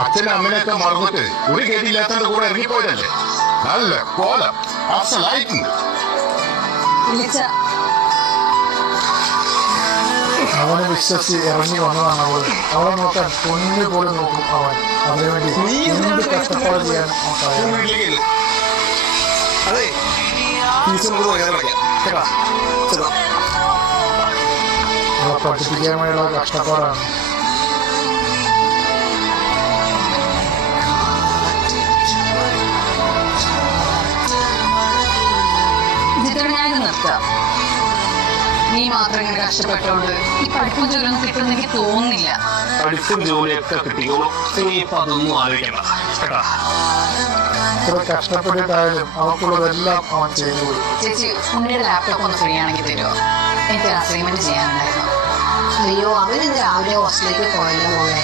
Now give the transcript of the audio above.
അച്ഛനും അമ്മനെയൊക്കെ മറന്നിട്ട് ഒരു ഗതിയില്ലാത്തന്റെ കൂടെ ഇറങ്ങിപ്പോയതല്ലേ. നല്ല കോലം അസലായിട്ടുണ്ട്. അവനെ വിശ്വസിച്ച് ഇറങ്ങി വന്നതാണ് അവള്. അവളെ നോക്കാൻ പൊന്നു പോലെ നോക്കും അവൻ. അതിനു വേണ്ടി എന്ത് കഷ്ടപ്പാട് ചെയ്യാൻ അവളെ പഠിപ്പിക്കാൻ വേണ്ടിയുള്ള കഷ്ടപ്പാടാണ്. നീ മാത്രം ഇങ്ങനെ കഷ്ടപ്പെട്ടോണ്ട് ഈ പഠിപ്പും ജോലിയൊന്നും കിട്ടുമെന്ന് എനിക്ക് തോന്നുന്നില്ല. പഠിപ്പും ജോലിയൊക്കെ കിട്ടിയോളൂ. ഇനിയിപ്പോ അതൊന്നും ആലോചിക്കണം കേട്ടാ. ഇത്ര കഷ്ടപ്പെട്ടിട്ടായാലും അവൾക്കുള്ളതെല്ലാം അവൻ ചെയ്തു പോയി. ചേച്ചി ഉണ്ണിയുടെ ലാപ്ടോപ്പ് ഒന്ന് ഫ്രീ ആണെങ്കിൽ തരുമോ? എനിക്ക് അസൈൻമെന്റ് ചെയ്യാനുണ്ടായിരുന്നു. അയ്യോ അവന് രാവിലെ ഹോസ്റ്റലിലേക്ക് പോയല്ലോ മോളെ.